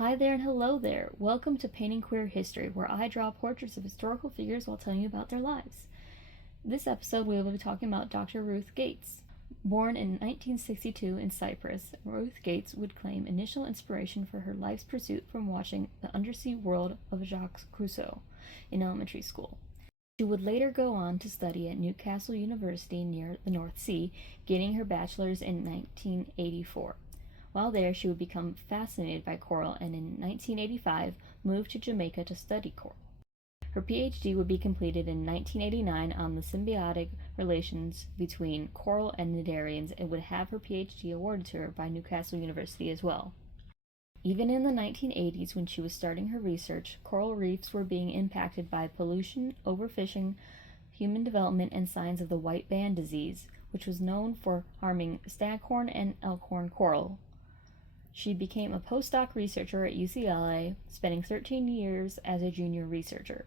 Hi there and hello there. Welcome to Painting Queer History, where I draw portraits of historical figures while telling you about their lives. This episode we will be talking about Dr. Ruth Gates. Born in 1962 in Cyprus, Ruth Gates would claim initial inspiration for her life's pursuit from watching The Undersea World of Jacques Cousteau in elementary school. She would later go on to study at Newcastle University near the North Sea, getting her bachelor's in 1984. While there, she would become fascinated by coral and in 1985 moved to Jamaica to study coral. Her PhD would be completed in 1989 on the symbiotic relations between coral and cnidarians and would have her PhD awarded to her by Newcastle University as well. Even in the 1980s, when she was starting her research, coral reefs were being impacted by pollution, overfishing, human development, and signs of the white band disease, which was known for harming staghorn and elkhorn coral. She became a postdoc researcher at UCLA, spending 13 years as a junior researcher.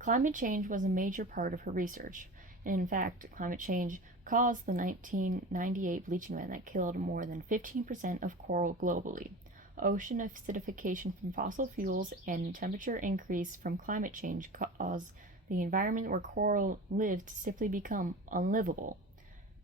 Climate change was a major part of her research, and in fact, climate change caused the 1998 bleaching event that killed more than 15% of coral globally. Ocean acidification from fossil fuels and temperature increase from climate change caused the environment where coral lived to simply become unlivable.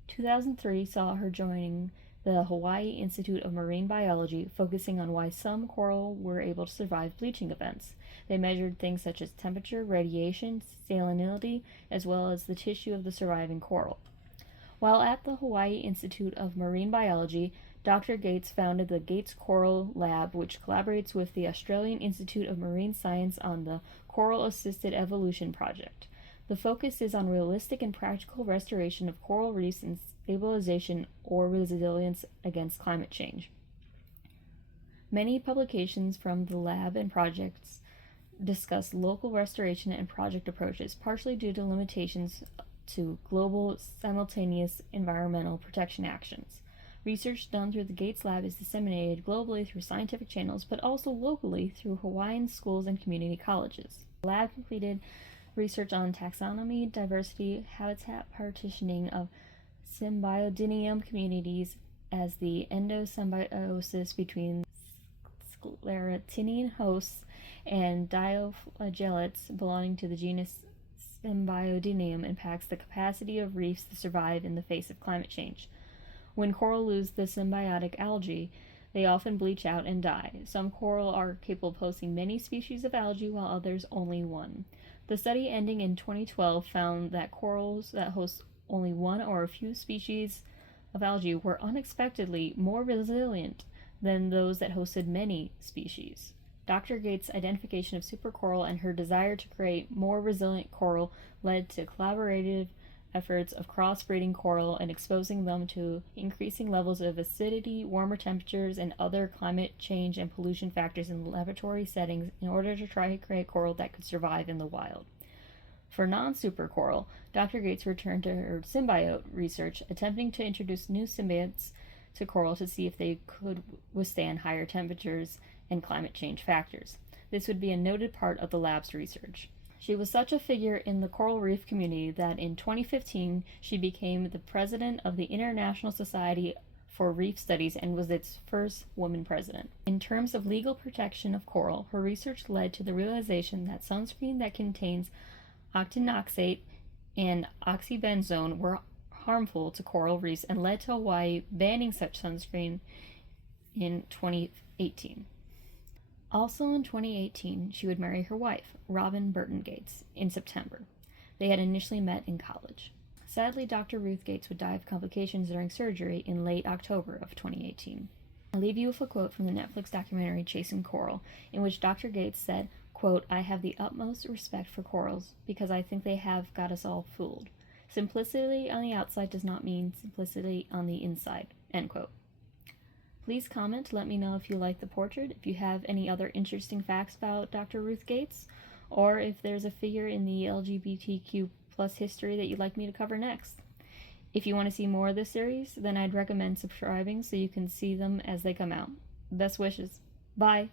2003 saw her joining the Hawaii Institute of Marine Biology, focusing on why some coral were able to survive bleaching events. They measured things such as temperature, radiation, salinity, as well as the tissue of the surviving coral. While at the Hawaii Institute of Marine Biology, Dr. Gates founded the Gates Coral Lab, which collaborates with the Australian Institute of Marine Science on the Coral Assisted Evolution Project. The focus is on realistic and practical restoration of coral reefs and stabilization or resilience against climate change. Many publications from the lab and projects discuss local restoration and project approaches, partially due to limitations to global simultaneous environmental protection actions. Research done through the Gates Lab is disseminated globally through scientific channels, but also locally through Hawaiian schools and community colleges. The lab completed research on taxonomy, diversity, habitat partitioning of Symbiodinium communities as the endosymbiosis between sclerotinian hosts and dioflagellates belonging to the genus Symbiodinium impacts the capacity of reefs to survive in the face of climate change. When coral lose the symbiotic algae, they often bleach out and die. Some coral are capable of hosting many species of algae, while others only one. The study ending in 2012 found that corals that host only one or a few species of algae were unexpectedly more resilient than those that hosted many species. Dr. Gates' identification of supercoral and her desire to create more resilient coral led to collaborative efforts of crossbreeding coral and exposing them to increasing levels of acidity, warmer temperatures, and other climate change and pollution factors in laboratory settings in order to try to create coral that could survive in the wild. For non-supercoral, Dr. Gates returned to her symbiote research, attempting to introduce new symbiotes to coral to see if they could withstand higher temperatures and climate change factors. This would be a noted part of the lab's research. She was such a figure in the coral reef community that in 2015 she became the president of the International Society for Reef Studies and was its first woman president. In terms of legal protection of coral, her research led to the realization that sunscreen that contains octinoxate and oxybenzone were harmful to coral reefs and led to Hawaii banning such sunscreen in 2018. Also in 2018, she would marry her wife, Robin Burton Gates, in September. They had initially met in college. Sadly, Dr. Ruth Gates would die of complications during surgery in late October of 2018. I'll leave you with a quote from the Netflix documentary Chasing Coral, in which Dr. Gates said, quote, "I have the utmost respect for corals because I think they have got us all fooled. Simplicity on the outside does not mean simplicity on the inside," end quote. Please comment to let me know if you like the portrait, if you have any other interesting facts about Dr. Ruth Gates, or if there's a figure in the LGBTQ plus history that you'd like me to cover next. If you want to see more of this series, then I'd recommend subscribing so you can see them as they come out. Best wishes. Bye!